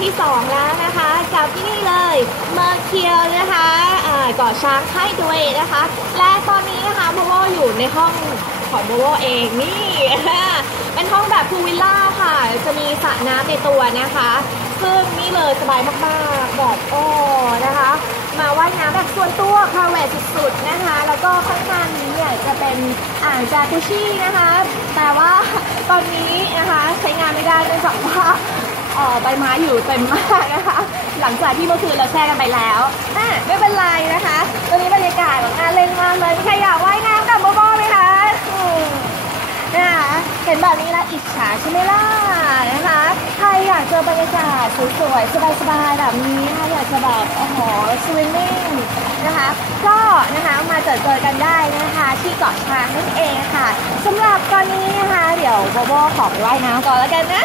ที่2แล้วนะคะกับที่นี่เลยเมอร์เคียวนะคะอ่าเกาะช้างค่ายด้วยนะคะ และตอนนี้นะคะโบโบอยู่ในห้องของโบโบเองนี่เป็นห้องแบบพูวิลล่าค่ะ จะมีสระน้ำในตัวนะคะ ซึ่งนี่เลยสบายมากๆแบบโอ้นะคะ มาว่ายน้ำแบบส่วนตัว p r i v a t สุดๆนะคะ แล้วก็ข้างๆนี้เนี่ยจะเป็นอ่างจากุชี่นะคะ แต่ว่าตอนนี้นะคะใช้งานไม่ได้เนื่องจากว่า ใบไม้อยู่เต็มมากนะคะ หลังจากที่เมื่อคืนเราแช่กันไปแล้วอะไม่เป็นไรนะคะตอนนี้บรรยากาศแบบน่าเล่นมากเลยมีใครอยากว่ายน้ำกับโบโบไหมคะอืมนะคะเห็นแบบนี้แล้วอิจฉาใช่ไหมล่ะนะคะใครอยากเจอบรรยากาศสวยๆสบายๆแบบนี้นะคะอยากจะแบบโอ้โหสวิมมิ่งนะคะก็นะคะมาเจอเจอกันได้นะคะที่เกาะช้างนั่นเองค่ะสำหรับตอนนี้นะคะ เดี๋ยวโบโบขอไปว่ายน้ำก่อนแล้วกันนะ